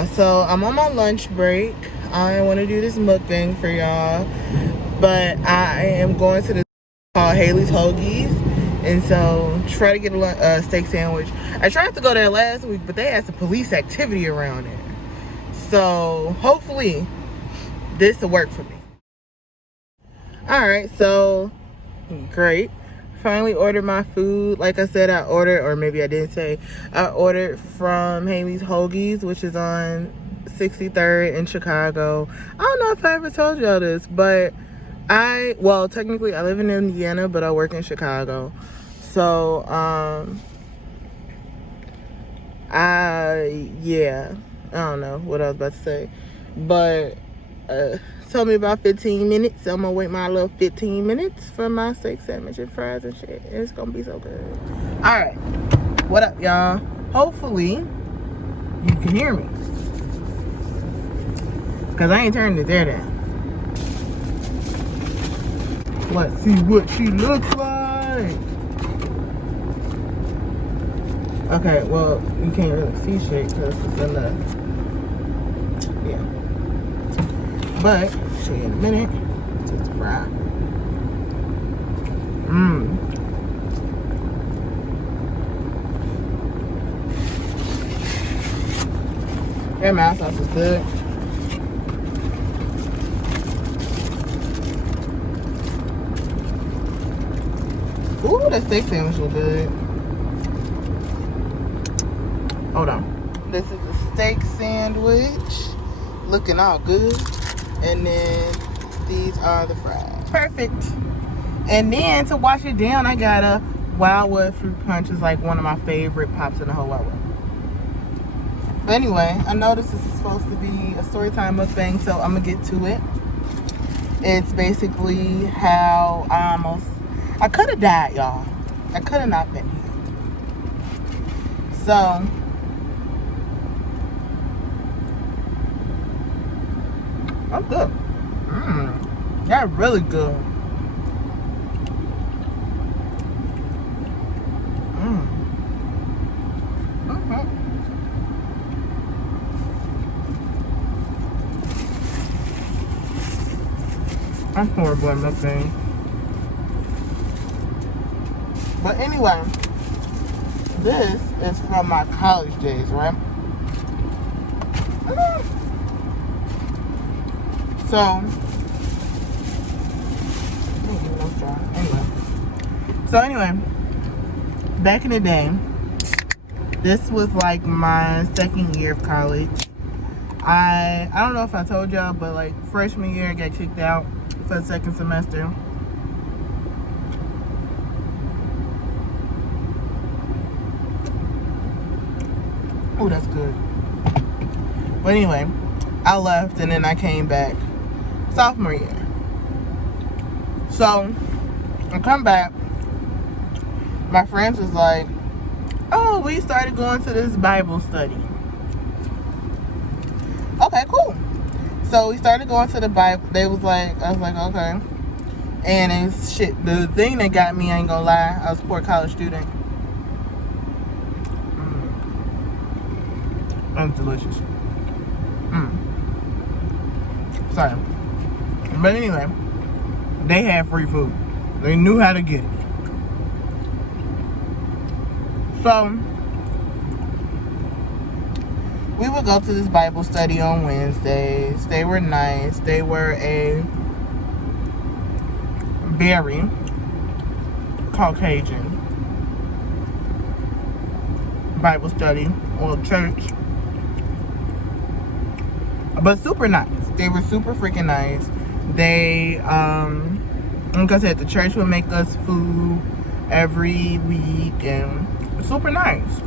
So I'm on my lunch break. I want to do this mukbang for y'all, but I am going to this called Haley's Hoagies, and so try to get a steak sandwich. I tried to go there last week, but they had some police activity around there. So hopefully this will work for me. Alright, so great. Finally ordered my food. Like I said, I ordered, or maybe I didn't say, I ordered from Haley's Hoagies, which is on 63rd in Chicago. I don't know if I ever told y'all this, but well, technically I live in Indiana, but I work in Chicago. So, yeah, I don't know what I was about to say, but, told me about 15 minutes. So I'm gonna wait my little 15 minutes for my steak sandwich and fries and shit. It's gonna be so good. All right, what up, y'all? Hopefully you can hear me, cause I ain't turning this air down. Let's see what she looks like. Okay, well, you can't really see shit because it's in the, yeah. But, show you in a minute. Just a fry. That mouse sauce is good. Ooh, that steak sandwich was good. Hold on. This is a steak sandwich. Looking all good. And then these are the fries. Perfect. And then to wash it down, I got a Wildwood fruit punch. Is like one of my favorite pops in the whole wide world. But anyway, I know this is supposed to be a story time mukbang, so I'm gonna get to it. It's basically how I could have died, y'all. I could have not been here. So I'm good. That's really good. I'm horrible at mukbang. But anyway, this is from my college days, right? So anyway, back in the day, this was like my second year of college. I don't know if I told y'all, but like freshman year I got kicked out for the second semester. Oh, that's good. But anyway, I left and then I came back sophomore year. So I come back, my friends was like, oh, we started going to this Bible study. Okay, cool. So we started going to the Bible. I was like, okay. And it's shit. The thing that got me, I ain't gonna lie, I was a poor college student. That's delicious. Sorry. But anyway, they had free food. They knew how to get it. So we would go to this Bible study on Wednesdays. They were nice. They were a very Caucasian Bible study or church. But super nice. They were super freaking nice. They, like I said, the church would make us food every week and super nice.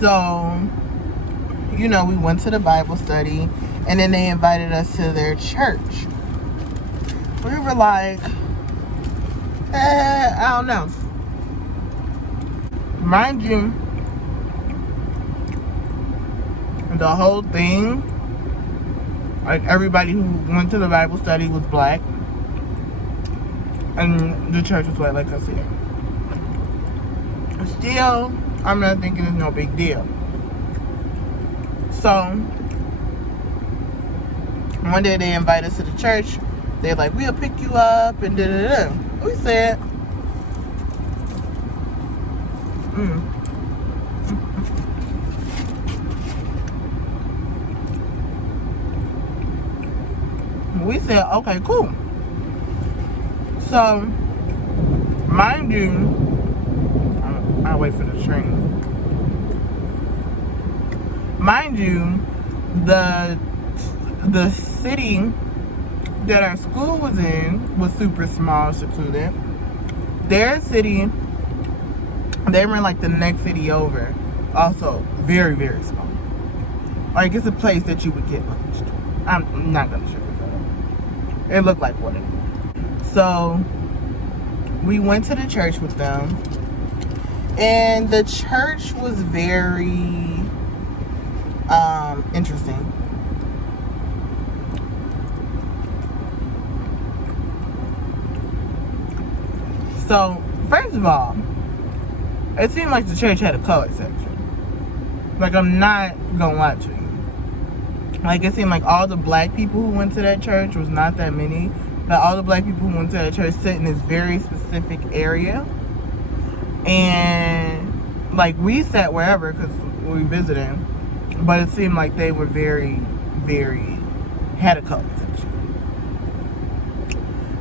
So, you know, we went to the Bible study and then they invited us to their church. We were like, I don't know. Mind you, the whole thing, like everybody who went to the Bible study was black. And the church was white, like I said. Still, I'm not thinking it's no big deal. So one day they invite us to the church. They're like, we'll pick you up and da-da-da. We said, we said, okay, cool. So, mind you, I wait for the train. Mind you, the city that our school was in was super small, secluded. Their city, they were in like the next city over, also very, very small. Like, it's a place that you would get lunch. I'm not gonna sugarcoat it. It looked like what it is. So we went to the church with them, and the church was very interesting. So first of all, it seemed like the church had a color section. Like, I'm not gonna lie to you. Like, it seemed like all the black people who went to that church, was not that many, but all the black people who went to that church sit in this very specific area. And like, we sat wherever because we visited, but it seemed like they were very, very, had a color section.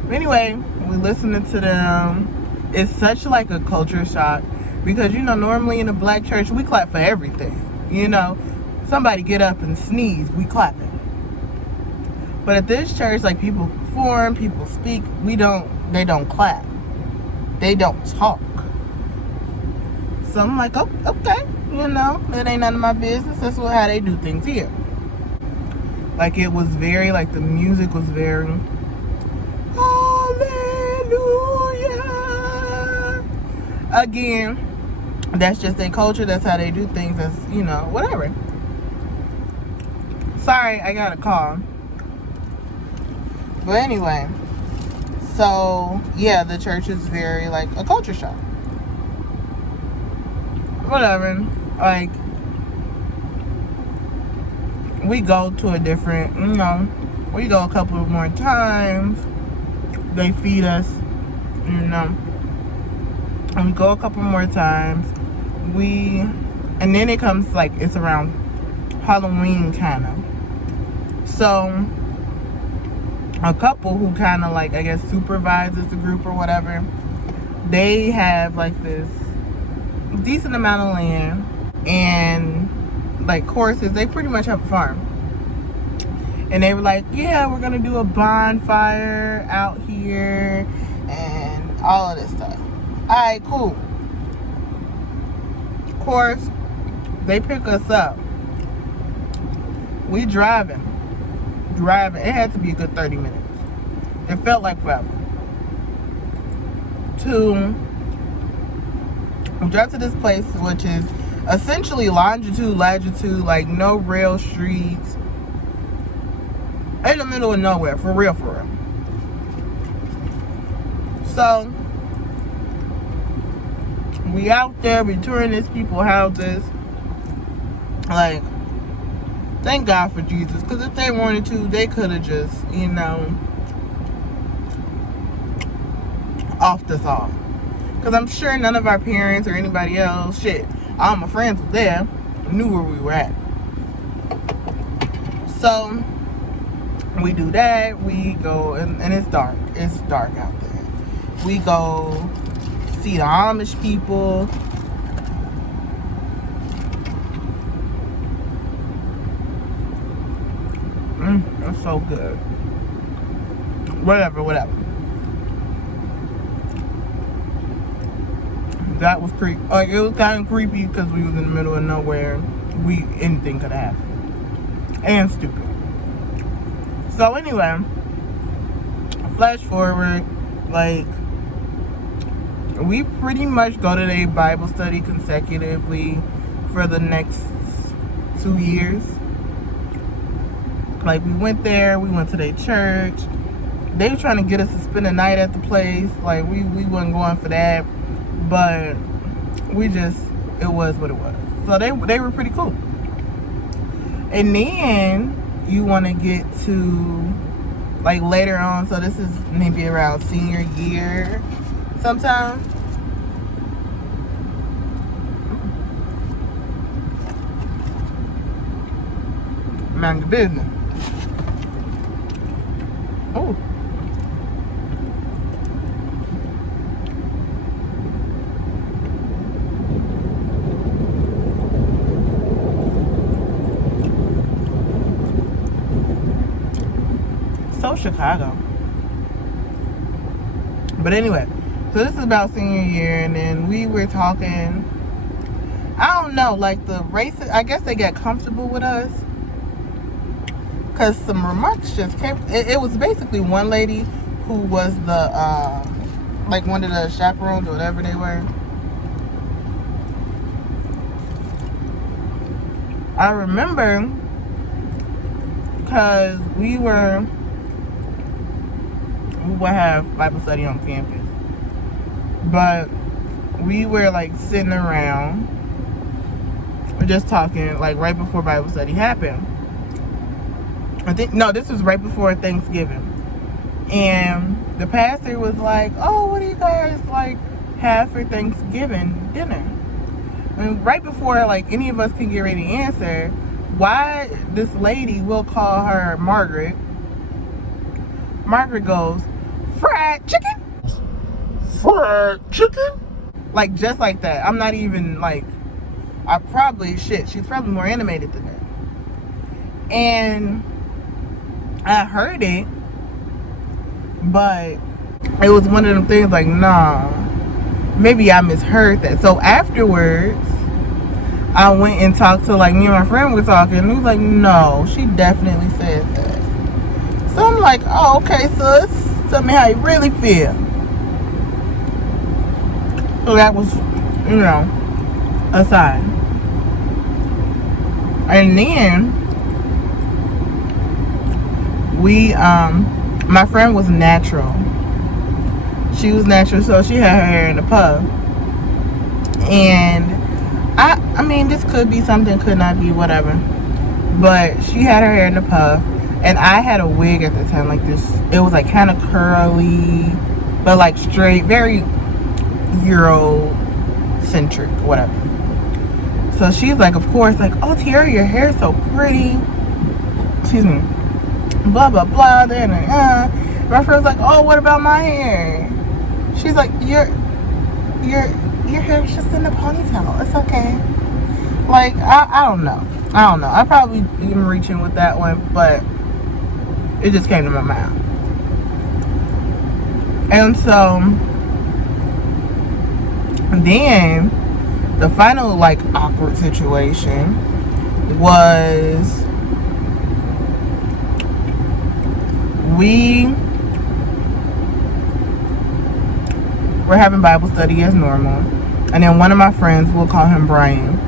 But anyway, we listening to them. It's such like a culture shock because, you know, normally in a black church we clap for everything. You know, somebody get up and sneeze, we clapping. But at this church, like, people perform, people speak, they don't clap. They don't talk. So I'm like, oh, okay, you know, it ain't none of my business. That's how they do things here. Like, it was very, like, the music was very, hallelujah. Again, that's just their culture. That's how they do things. That's, you know, whatever. Sorry, I got a call. But anyway, so yeah, the church is very like a culture shock. Whatever. Like, we go to a different, you know, we go a couple more times. They feed us, you know. And we go a couple more times. And then it comes like, it's around Halloween kind of. So a couple who kind of like, I guess, supervises the group or whatever, they have like this decent amount of land and like horses. They pretty much have a farm. And they were like, yeah, we're gonna do a bonfire out here and all of this stuff. Alright, cool. Of course, they pick us up. We driving. It had to be a good 30 minutes. It felt like forever. We drive to this place, which is essentially longitude, latitude, like no real streets. In the middle of nowhere, for real. So, we out there, we touring these people's houses. Like, thank God for Jesus, because if they wanted to, they could have just, you know, offed us off. Because I'm sure none of our parents or anybody else, all my friends were there, knew where we were at. So, we do that, we go, and it's dark. It's dark out there. We go see the Amish people. That's so good. Whatever. That was creepy. Like, it was kind of creepy because we was in the middle of nowhere. Anything could have happened. And stupid. So anyway, flash forward, like, we pretty much go to their Bible study consecutively for the next 2 years. Like, we went there, we went to their church. They were trying to get us to spend the night at the place. Like, we wasn't going for that. But it was what it was. So they were pretty cool. And then you want to get to like later on. So this is maybe around senior year sometime. Mind your business. Oh. So Chicago. But anyway, so this is about senior year, and then we were talking. I don't know, like the races. I guess they got comfortable with us because some remarks just came. It was basically one lady who was the like one of the chaperones or whatever they were. I remember because we would have Bible study on campus, but we were like sitting around, just talking, like right before Bible study happened. I think, no, this was right before Thanksgiving, and the pastor was like, "Oh, what do you guys like have for Thanksgiving dinner?" And right before like any of us can get ready to answer, why this lady, we'll call her Margaret. Margaret goes, "Fried chicken." Fried chicken? Like just like that. I'm not even like, she's probably more animated than that. And I heard it, but it was one of them things like, nah, maybe I misheard that. So afterwards, I went and talked to, like, me and my friend were talking, and he was like, no, she definitely said that. So I'm like, oh, okay, sis, tell me how you really feel. So that was, a sign. And then my friend was natural. She was natural, so she had her hair in a puff. And I mean, this could be something, could not be, whatever. But she had her hair in a puff, and I had a wig at the time, like this. It was like kind of curly, but like straight, very Euro-centric, whatever. So she's like, of course, like, oh, Tiara, your hair is so pretty. Excuse me. Blah, blah, blah. Then, my friend's like, oh, what about my hair? She's like, your hair is just in a ponytail. It's okay. Like, I don't know. I probably even reaching with that one, but it just came to my mind. And so then the final like awkward situation was we were having Bible study as normal, and then one of my friends, we'll call him Brian,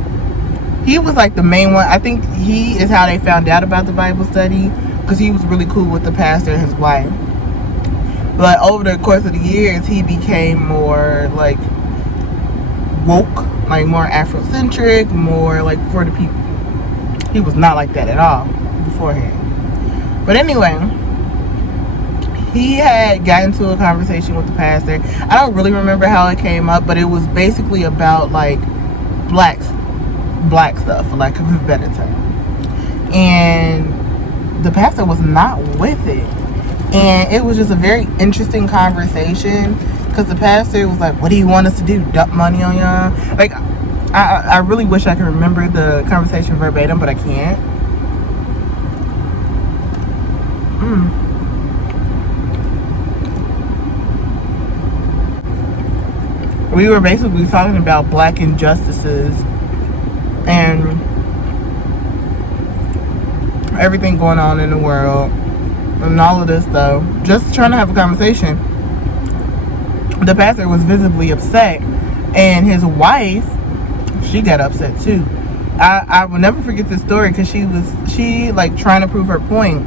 he was like the main one. I think he is how they found out about the Bible study, because he was really cool with the pastor and his wife. But over the course of the years, he became more like woke, like more Afrocentric, more like for the people. He was not like that at all beforehand. But anyway, he had gotten into a conversation with the pastor. I don't really remember how it came up, but it was basically about like black stuff, for lack of a better term. And the pastor was not with it. And it was just a very interesting conversation, because the pastor was like, what do you want us to do? Dump money on y'all? Like, I really wish I could remember the conversation verbatim, but I can't. We were basically talking about black injustices and everything going on in the world and all of this stuff. Just trying to have a conversation. The pastor was visibly upset, and his wife, she got upset too. I will never forget this story, because she like trying to prove her point,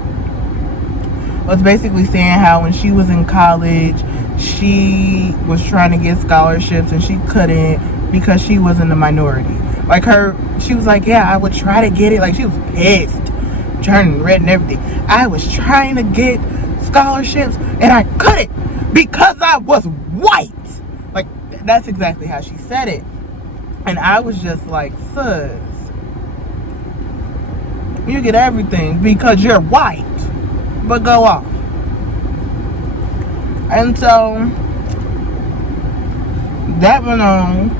was basically saying how when she was in college, she was trying to get scholarships and she couldn't because she was in the minority. Like she was like, yeah, I would try to get it. Like she was pissed, turning red and everything. I was trying to get scholarships and I couldn't because I was white. Like that's exactly how she said it. And I was just like, sis, you get everything because you're white. But go off. And so that went on.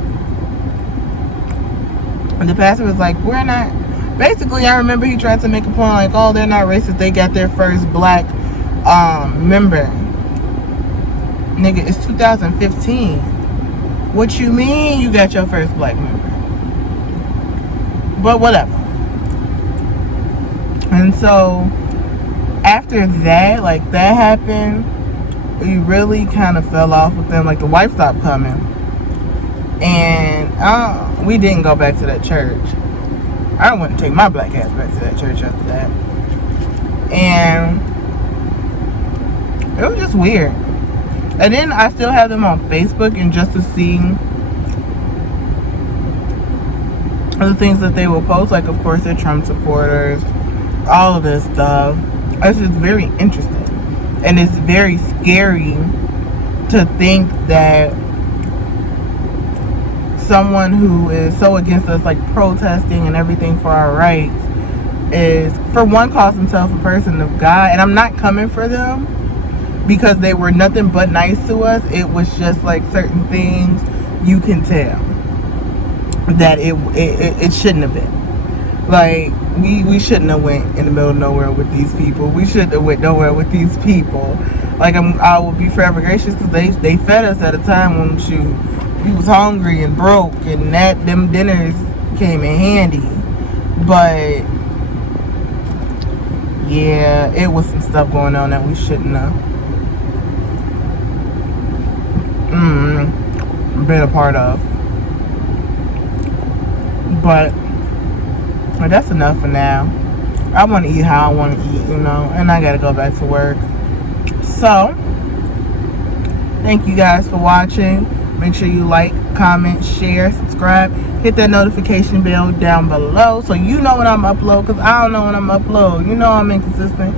And the pastor was like, we're not. Basically, I remember he tried to make a point like, oh, they're not racist. They got their first black member. Nigga, it's 2015. What you mean you got your first black member? But whatever. And so after that, like that happened, we really kind of fell off with them. Like the wife stopped coming. And we didn't go back to that church. I wouldn't take my black ass back to that church after that. And it was just weird. And then I still have them on Facebook, and just to see the things that they will post, like of course they're Trump supporters, all of this stuff. It's just very interesting. And it's very scary to think that someone who is so against us, like protesting and everything for our rights, is, for one, calls themselves a person of God. And I'm not coming for them because they were nothing but nice to us. It was just like certain things you can tell that it shouldn't have been. Like we shouldn't have went in the middle of nowhere with these people. We shouldn't have went nowhere with these people. Like I will be forever gracious because they fed us at a time when we was hungry and broke, and that them dinners came in handy. But yeah, it was some stuff going on that we shouldn't have been a part of. But that's enough for now. I want to eat how I want to eat, and I gotta go back to work. So thank you guys for watching. Make sure you like, comment, share, subscribe, hit that notification bell down below so you know when I'm upload, because I don't know when I'm upload. I'm inconsistent,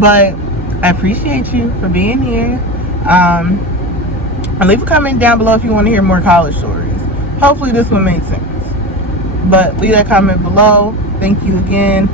but I appreciate you for being here. And leave a comment down below if you want to hear more college stories. Hopefully this one made sense. But leave that comment below. Thank you again.